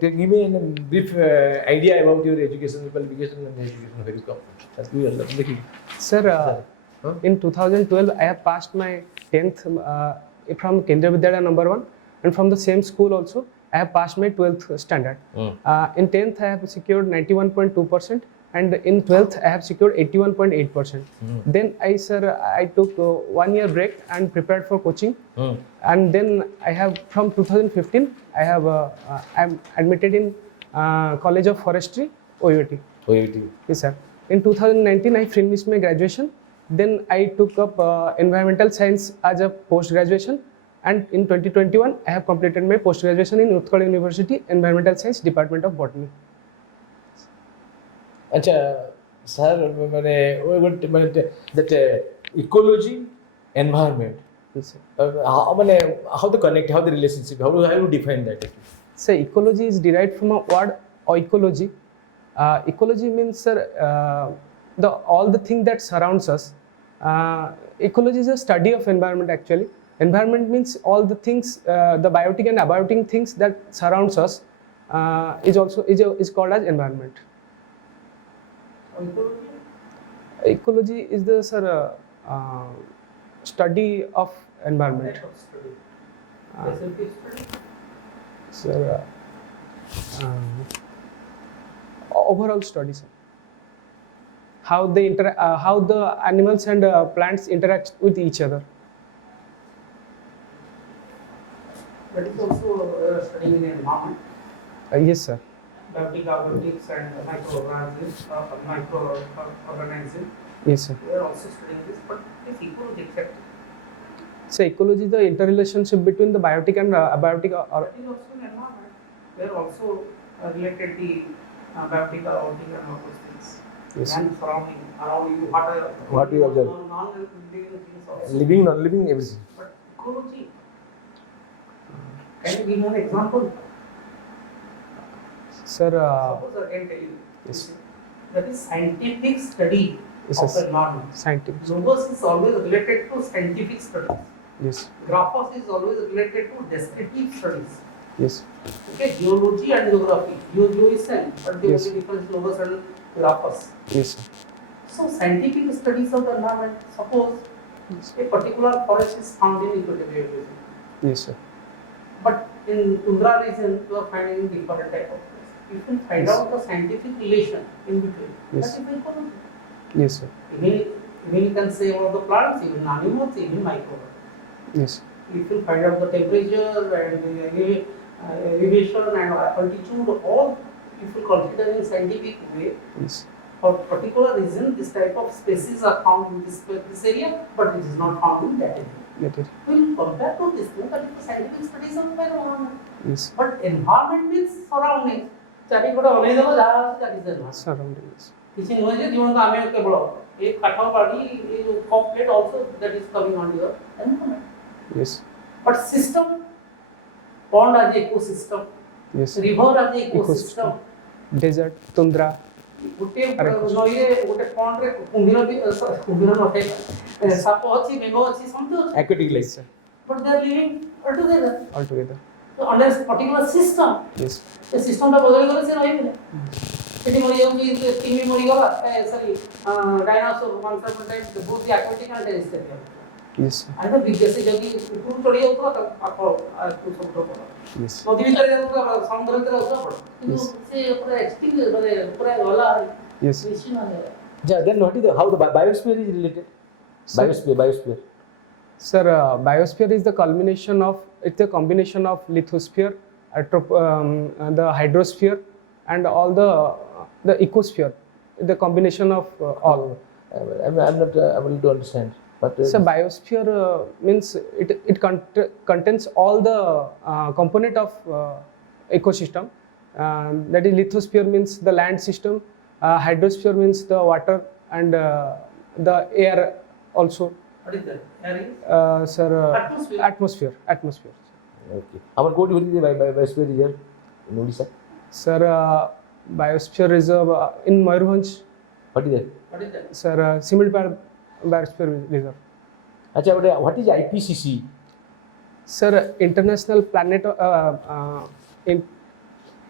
give me a brief idea about your education qualification and education very come. Sir, in 2012, I have passed my 10th from Kendriya Vidyalaya number 1, and from the same school also, I have passed my 12th standard. In 10th, I have secured 91.2%, and in 12th, I have secured 81.8%. Then I took 1 year break and prepared for coaching. And then I have, from 2015, I'm admitted in College of Forestry, OUT. Yes, sir. In 2019, I finished my graduation. Then I took up environmental science as a post-graduation. And in 2021, I have completed my post-graduation in Utkal University, Environmental Science, Department of Botany. Acha, sir, that ecology, environment. Yes, sir. How the connect, how the relationship, how do you define that? So ecology is derived from a word oikology. Ecology means, sir, all the thing that surrounds us. Ecology is a study of environment actually. Environment means all the things, the biotic and abiotic things that surrounds us is called as environment. Ecology is the study of environment. Sir, overall study, sir. How the animals and plants interact with each other. That is also studying in environment. Yes, sir. Biotic, abiotics, and microorganisms. Yes, sir. We are also studying this, but it is ecology exactly. So ecology is the interrelationship between the biotic and abiotic. That is also in environment. We are also related the biotic, abiotic, and all those things. Yes. And surrounding around you, What you observe? Non-living things also. Living, non-living, everything. But ecology. Can you give me an example? Sir, Suppose I can tell you. yes. That is scientific study Yes, of sir. environment. Scientific. Logos is always related to scientific studies. Yes. Graphos is always related to descriptive studies. Yes. Okay, geology and geography. Geo is same, but there Yes. will be different logos and graphos. Yes, sir. So scientific studies of the environment. Suppose Yes. a particular forest is found in equatorial region, Yes, sir. but in tundra region you are finding different type of forest. You can find Yes. out the scientific relation in between. Yes. That is ecology. Yes, sir. Even you can say about the plants, even animals, even microbes. Yes. If you find out the temperature and the elevation and altitude, all if you consider in scientific way, Yes. for particular reason, this type of species are found in this area, but it is not found in that area. Get it. We will compare to this, that is the scientific studies of environment. Yes. But environment means surroundings. ଚାରିପଟେ ଅନେଇ ଦେବ ଯାହା ଅଛି that is environment. Surroundings. କିଛି ନୁହେଁ ଯେ ଜୀବନ ଆମେ କେବଳ ଏ କାଠ ବାଡ଼ି ଏ ଯୋଉ cup plate also that is coming on your environment. Yes. But system, pond as ecosystem, Yes. river as ecosystem. Desert, tundra. ଗୋଟେ ନଈରେ ଗୋଟେ ପଣ୍ଡରେ କୁମ୍ଭୀର ନଥାଏ ସାପ ଅଛି ବେଙ୍ଗ ଅଛି ସମସ୍ତେ ଅଛି. Aquatic life. Sir. But they are living altogether. Altogether. So under a particular system, Yes. ସେ ସିଷ୍ଟମଟା ବଦଳି ଗଲେ ସେ ରହିବେନି. ସେଠି ମରିଯାଉଛି ତିମି ମରିଗଲା ସରି ଡାଇନୋସର ମାନସର ବହୁତ aquatic and terrestrial. Yes, sir. And the ବିଦେଶୀ ଯଦି ଉପରୁ ଚଢ଼ି ଯାଉଥିଲା ତ ପାଖ ସମୁଦ୍ର କଳ Yes. ନଦୀ ଭିତରେ ଯାଉଥିଲା ସମୁଦ୍ର ଭିତରେ ଯାଉଥିଲା ପଡ଼ କିନ୍ତୁ ସେ ପୁରା ଏକ୍ସଟିଙ୍ଗ ମାନେ ପୁରା ଗଲା Yes. ବେଶୀ ମାନେ Yeah, then what is how the biosphere is related? Biosphere. Sir, biosphere is the culmination of, it's a combination of lithosphere, the hydrosphere, and all the ecosphere. The combination of all. I'm not able to understand. But So biosphere means it contains all the component of ecosystem. That is, lithosphere means the land system, hydrosphere means the water, and the air also. what is that? Air is Sir, atmosphere. atmosphere. okay. Our code is the biosphere is here in Odisha. Sir, biosphere reserve in Mayurbhanj. What is that? What is that? Sir, Similpal biosphere reserve. Acha, what is IPCC? Sir, International Planet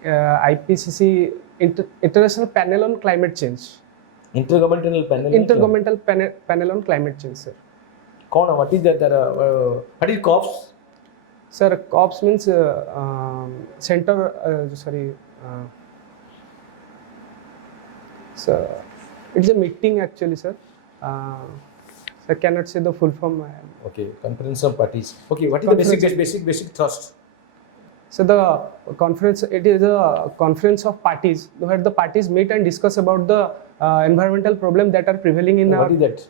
IPCC, International Panel on Climate Change. Intergovernmental panel. Intergovernmental panel on Climate Change, sir. What is that? What is COPS? Sir, COPS means so it's a meeting actually, sir. I cannot say the full form. Okay, conference of parties. Okay, what is the basic thrust? So the conference, it is a conference of parties where the parties meet and discuss about the environmental problem that are prevailing in What is that?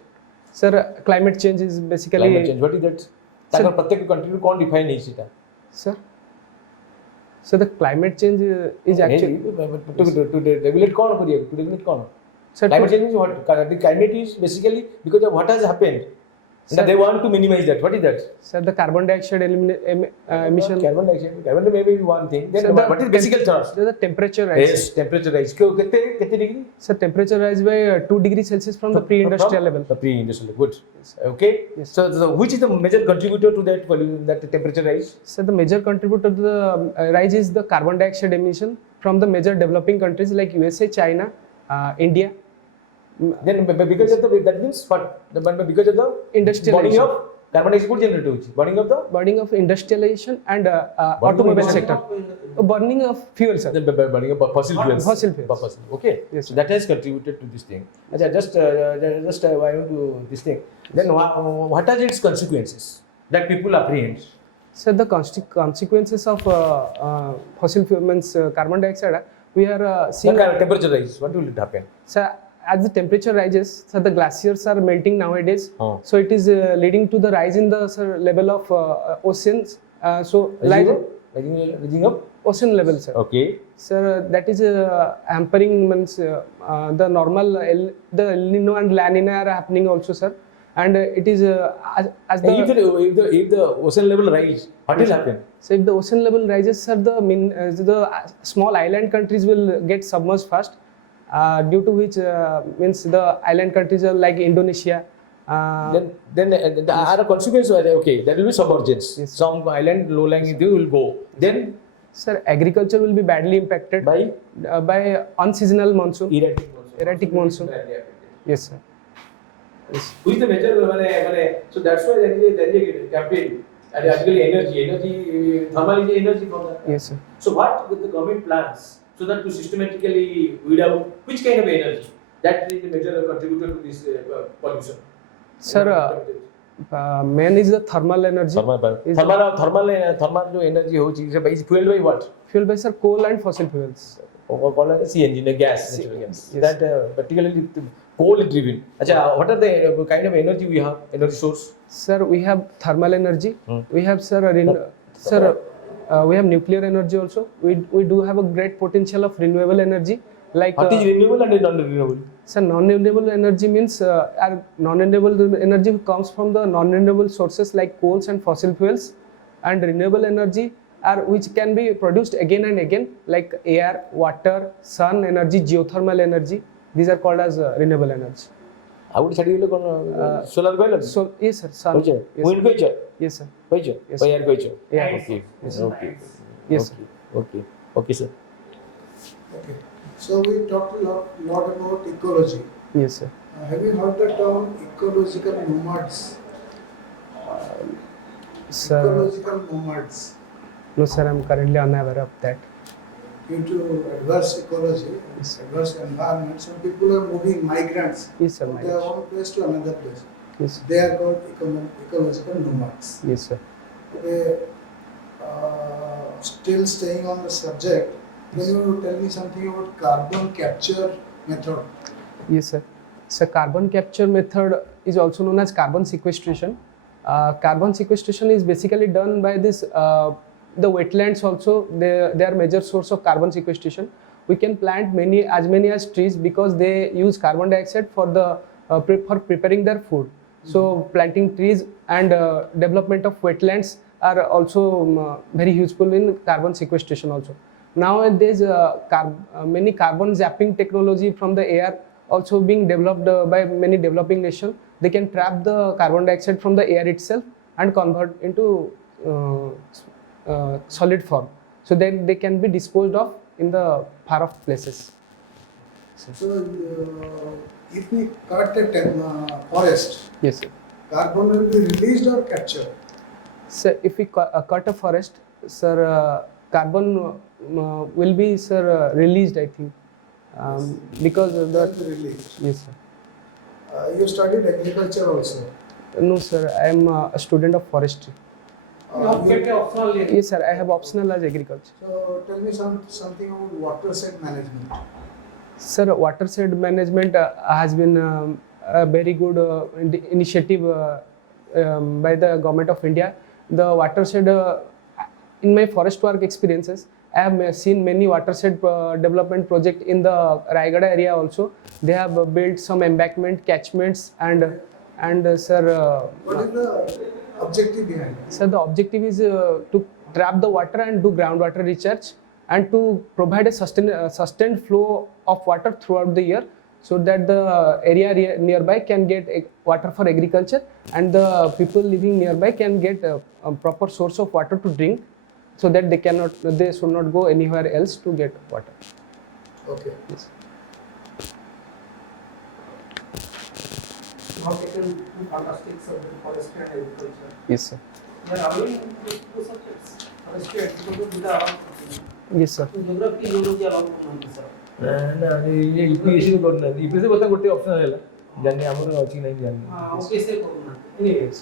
Sir, climate change is basically. Climate change. What is that? Sir, प्रत्येक country को कौन define नहीं Sita? Sir, so the climate change is actually. To regulate कौन करिए? To regulate कौन? Sir, Climate change is what? The climate is basically because of what has happened. Sir, they want to minimize that. What is that? Sir, the carbon dioxide emission. Carbon dioxide may be one thing. Then Sir, what is basic thrust? The temperature rise. Yes, temperature rise. कितने degree? Sir, temperature rise by 2 degrees Celsius from the pre-industrial level. The pre-industrial level. Good. Okay. Yes. So which is the major contributor to that volume, that temperature rise? Sir, the major contributor to the rise is the carbon dioxide emission from the major developing countries like USA, China, India. Then because of the, that means what? Because of the burning of carbon dioxide generated. Burning of the industrialization and automobile sector. Burning of fuel, sir. Burning of fossil fuels. Fossil fuels. Okay. Yes, so that has contributed to this thing. Just I want to this thing. Then what are its consequences that people apprehend? So the consequences of fossil fuel means carbon dioxide. We are seeing temperature rise. What will it happen? So as the temperature rises, so the glaciers are melting nowadays. So it is leading to the rise in the level of oceans. Rising up ocean level, sir. Okay. Sir, that is hampering means the normal the El Nino and La Nina are happening also, sir. And it is as the if the ocean level rise, what will happen? So if the ocean level rises, sir, the small island countries will get submerged first. Due to which means the island countries are like Indonesia. Then there are consequences. Okay, there will be submergence. Yes. Some island low-lying will go. Then, sir, agriculture will be badly impacted by unseasonal monsoon. Erratic monsoon. Yes, sir. Yes. Who is the major? So that's why there is a campaign. Actually, energy, thermal is energy from that. Yes, sir. So what the government plans? So that to systematically weed out which kind of energy that is the major contributor to this pollution. Sir, main is the thermal energy. Thermal energy is fueled by what? Fueled by, sir, coal and fossil fuels. CNG, gas, natural gas. Yes. That particularly coal is driven. What are the kind of energy we have? Energy source? Sir, we have thermal energy. We have, sir, we have nuclear energy also. We do have a great potential of renewable energy. Like what is renewable and non-renewable? So non-renewable energy means non-renewable energy comes from the non-renewable sources like coals and fossil fuels, and renewable energy are which can be produced again and again like air, water, sun energy, geothermal energy. These are called as renewable energy. I would study solar coil. So yes, sir. Sun. Yes. Wind coil. Yes, sir. Yes. Air coil. Yeah. Okay. Yes. Okay. Yes. Okay. Okay, sir. Okay. So we talked a lot about ecology. Yes, sir. Have you heard the term ecological nomads? Ecological nomads. No, sir. I'm currently unaware of that. Due to adverse ecology, adverse environment, some people are moving, migrants, yes, sir, from their own place to another place. Yes. They are called ecological nomads. Yes, sir. Okay, still staying on the subject, can you tell me something about carbon capture method? Yes, sir. So carbon capture method is also known as carbon sequestration. Carbon sequestration is basically done by this the wetlands also. They are major source of carbon sequestration. We can plant as many as trees because they use carbon dioxide for the for preparing their food. So planting trees and development of wetlands are also very useful in carbon sequestration also. Nowadays, many carbon zapping technology from the air also being developed by many developing nations. They can trap the carbon dioxide from the air itself and convert into solid form. So then they can be disposed of in the far off places. So, if we cut a forest, Yes, sir. carbon will be released or captured? Sir, if we cut a forest, sir, carbon will be, sir, released, I think, because of Will the. be released. Yes, sir. You studied agriculture also. No, sir, I am a student of forestry. You have kept a optional layer. Yes, sir, I have optional as agriculture. So tell me something about watershed management. Sir, watershed management has been a very good initiative by the government of India. The watershed, in my forest work experiences, I have seen many watershed development project in the Raigada area also. They have built some embankment, catchments, and sir. What is the objective behind it? Sir, the objective is to trap the water and do groundwater recharge, and to provide a sustained flow of water throughout the year, so that the area nearby can get water for agriculture, and the people living nearby can get a proper source of water to drink, so that they should not go anywhere else to get water. Okay. Yes. You have taken two fantastic subjects, forestry and agriculture. Yes, sir. You are allowing two subjects, forestry and agriculture, with the Yes, sir. geography, geology along with sir. ନା UPSC କରୁନାହାନ୍ତି UPSC କଥା ଗୋଟେ option ହେଲା ଜାଣିନି ଆମର ଅଛି କି ନାହିଁ ଜାଣିନି Okay, say Anyways.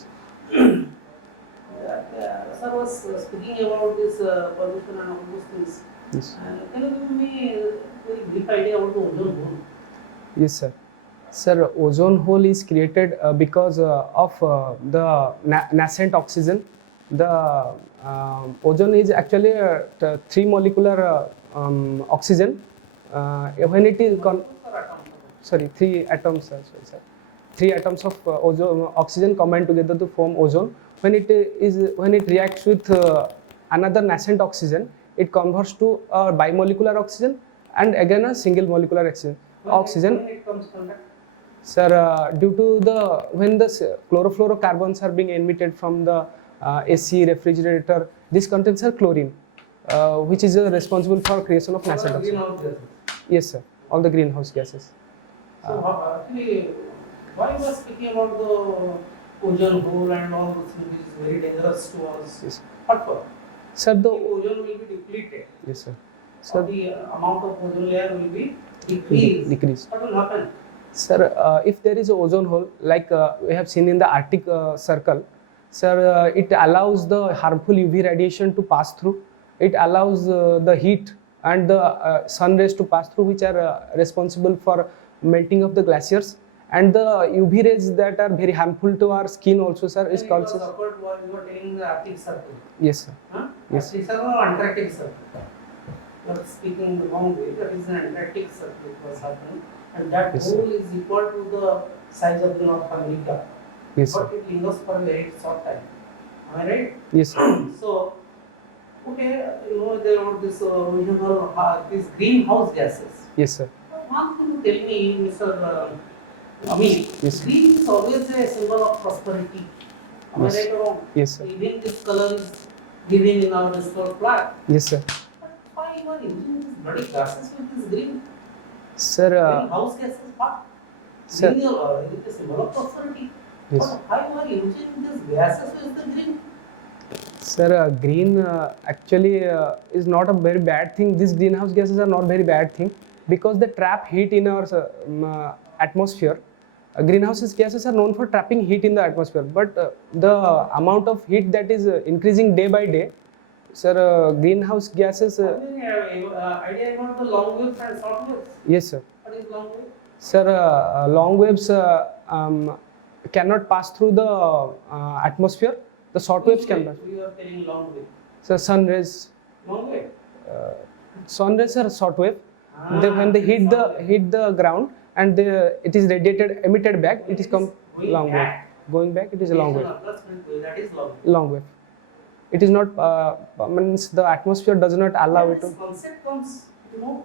Sir was speaking about this pollution and all those things. Yes. Can you give me a very brief idea about the ozone hole? Yes, sir. Sir, ozone hole is created because of the nascent oxygen. The ozone is actually three molecular oxygen. When it is three atoms. Sorry. 3 atoms of oxygen combine together to form ozone. When it reacts with another nascent oxygen, it converts to a bimolecular oxygen and again a single molecular oxygen. When it comes contact? Sir, due to when the chlorofluorocarbons are being emitted from the AC refrigerator, this contains chlorine, which is responsible for creation of nascent oxygen. Greenhouse gases. Yes, sir. All the greenhouse gases. So actually, why you are speaking about the ozone hole and all those things, which is very dangerous to us? Yes. What for? Sir, The ozone will be depleted. yes, sir. So the amount of ozone layer will be decreased. What will happen? Sir, if there is a ozone hole, like we have seen in the Arctic Circle, sir, it allows the harmful UV radiation to pass through. It allows the heat and the sun rays to pass through, which are responsible for melting of the glaciers. And the UV rays that are very harmful to our skin also, sir, is called. You were taking the Arctic Circle. Yes, sir. Huh? Yes. Arctic Circle or Antarctic Circle? You are speaking the wrong way. That is an Antarctic Circle it was happening. And that Yes, sir. hole is equal to the size of the North America. Yes, sir. But it lingers for a very short time. Am I right? Yes, sir. So, okay, you know there are this these greenhouse gases. Yes, sir. One thing you tell me, Mr. Amit, Yes, sir. green is always a symbol of prosperity. Am I Yes. right or wrong? Yes, sir. Even this color is given in our national flag. Yes, sir. But why you are using these bloody gases with this green? Sir, Greenhouse gases, what? sir. Green is a symbol of prosperity. Yes. But why you are using these gases with the green? Sir, green actually is not a very bad thing. These greenhouse gases are not very bad thing because they trap heat in our atmosphere. Greenhouse gases are known for trapping heat in the atmosphere, but the amount of heat that is increasing day by day, sir, greenhouse gases. Idea about the long waves and short waves. Yes, sir. What is long wave? Sir, long waves cannot pass through the atmosphere. The short waves can pass. You are telling long wave. So sun rays. Long wave. Sun rays are short wave. When they hit the ground and it is emitted back, it is come long wave. Going back, it is a long wave. That is long wave. Long wave. It is not means the atmosphere does not allow it to. This concept comes, you know.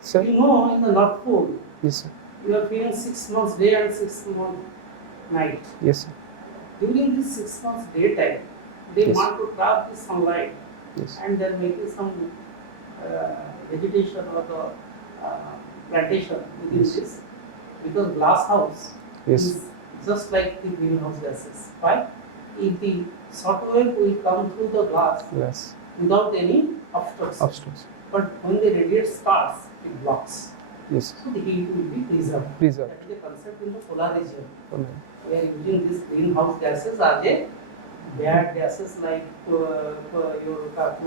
Sir. You know, in the North Pole, Yes, sir. you are feeling 6 months day and 6 months night. Yes, sir. During this 6 months daytime, they Yes. want to trap the sunlight, Yes. and they are making some vegetation or the plantation within this, because glass house Yes. is just like the greenhouse gases. Why? If the short wave will come through the glass Yes. without any obstruction. Obstacles. But when the radiate starts, it blocks. Yes. So the heat will be preserved. Preserved. That is the concept in the solar region. Okay. We are using these greenhouse gases as a bad gases like your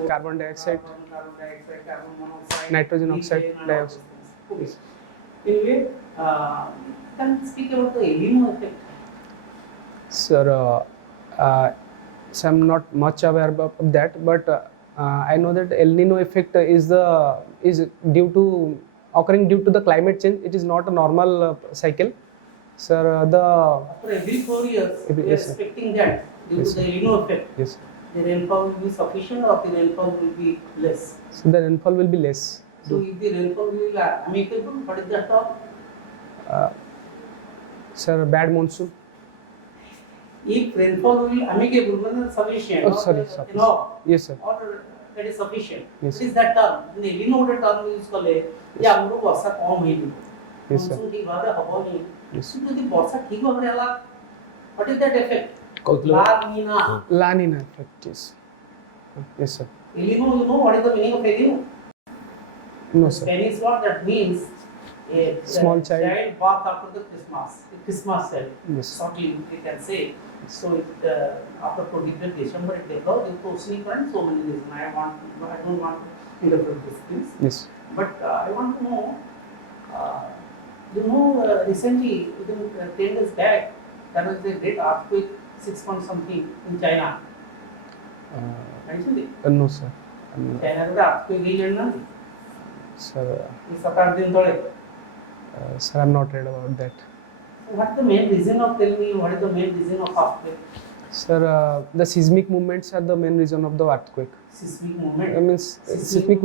Carbon dioxide, carbon dioxide, carbon monoxide, Nitrogen oxide, methane, and all dioxide. those things. Okay. Anyway, can we speak about the El Nino effect? Sir, so I'm not much aware of that, but I know that El Nino effect is due to occurring due to the climate change. It is not a normal cycle. Sir, After every 4 years, we are Yes, sir. expecting that due Yes, to the El Nino effect, yes. the rainfall will be sufficient or the rainfall will be less. So the rainfall will be less. So if the rainfall will be amicable, what is that term? Sir, bad monsoon. If rainfall will be amicable, means sufficient, Oh, or sorry, enough, Yes, sir. or that is sufficient. Yes. What is that term? In the El Nino term use kale, ya amro ବର୍ଷା କମ ହେଇଯିବ. Yes, sir. monsoon ଠିକ ଭାବରେ ହବନି. Yes. କିନ୍ତୁ ଯଦି ବର୍ଷା ଠିକ ଭାବରେ ହେଲା, what is that effect? କହୁଥିଲେ La Nina. La Nina effect, yes. Yes, sir. El Nino, you know what is the meaning of El Nino? No, sir. Spanish word that means a Small child. bath after the Christmas child. Yes. Shortly we can say. So it, after particular December it develops due to oceanic current, so many reasons. I don't want to interpret these things. Yes. But I want to know, recently, within 10 years back, there was a great earthquake, 6 point something in China. Actually, No, sir. China रे earthquake ହେଇଯାଏ ना, Sir, ये 7-8 दिन तले. sir, I'm not read about that. So what is the main reason of, tell me, what is the main reason of earthquake? Sir, the seismic movements are the main reason of the earthquake. Seismic movement. I mean, seismic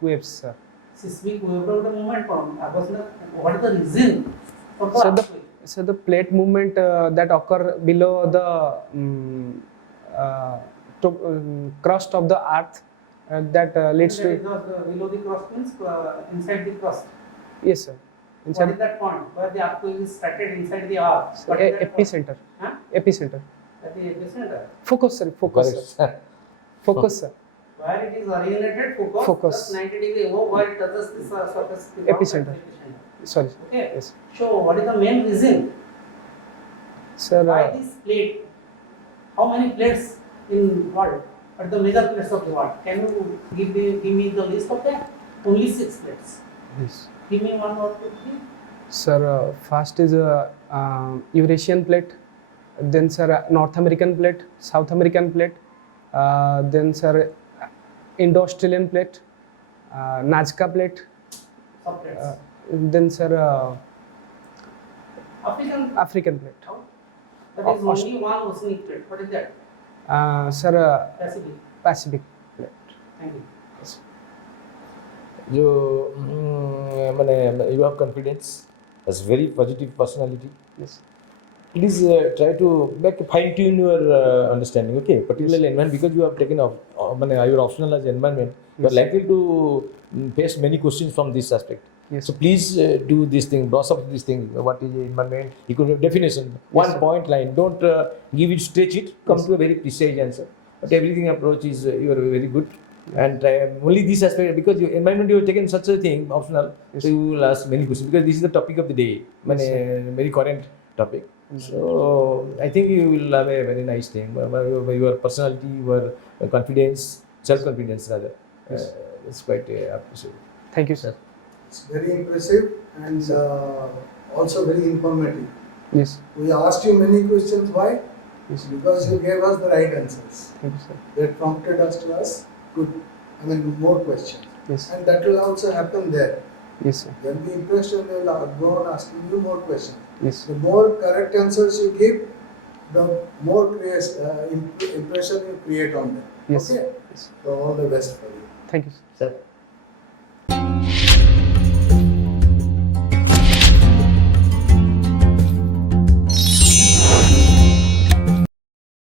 waves, sir. Seismic wave movement from. What is the reason for the So earthquake? the plate movement that occur below the crust of the earth that leads That is to, below the crust means inside the crust. yes, sir. What Inside is that point where the earthquake is started inside the earth? What is that point? epicenter. Huh? Epicenter. That is epicenter. Focus, sir. Focus, sir. Focus, sir. Where it is originated, focus. Just 90 degree above where it touches the surface. the Epicenter. epicenter. Sorry. Okay. Yes. So what is the main reason? Sir, Why this plate? How many plates in world? What are the major plates of the world? Can you give me the list of that? Only 6 plates. yes. Give me 1 or 2, 3. Sir, first is a Eurasian plate, then sir North American plate, South American plate, then sir Indo-Australian plate, Nazca plate, Subplates. then sir African. African plate. That is only one oceanic plate. What is that? Sir Pacific. Pacific plate. Thank you. You have confidence, has very positive personality. Yes. Please try to fine tune your understanding, okay? Particularly environment, because you have taken off, your optional as environment, you are Yes. likely to face many questions from this aspect. Yes. So please do this thing, brush up this thing. What is environment? You could have definition, one sir. point line. Don't give it, stretch it. Come Yes. to a very precise answer. But everything approach is you are very good. And only this aspect, because your environment you have taken such a thing optional, Yes. so you will ask many questions because this is the topic of the day, Yes, sir. very current topic. So I think you will have a very nice thing. Your personality, your confidence, self-confidence rather. Yes. It's quite appreciable. Thank you, sir. It's very impressive and also very informative. Yes. We asked you many questions. Why? Yes. Because you gave us the right answers. Thank you, sir. That prompted us to ask more questions. Yes. And that will also happen there. Yes, sir. They'll be impressed and they'll go on asking you more questions. Yes. The more correct answers you give, the more impression you create on them. Yes. Okay? Yes. So all the best for you. Thank you, sir. Sir.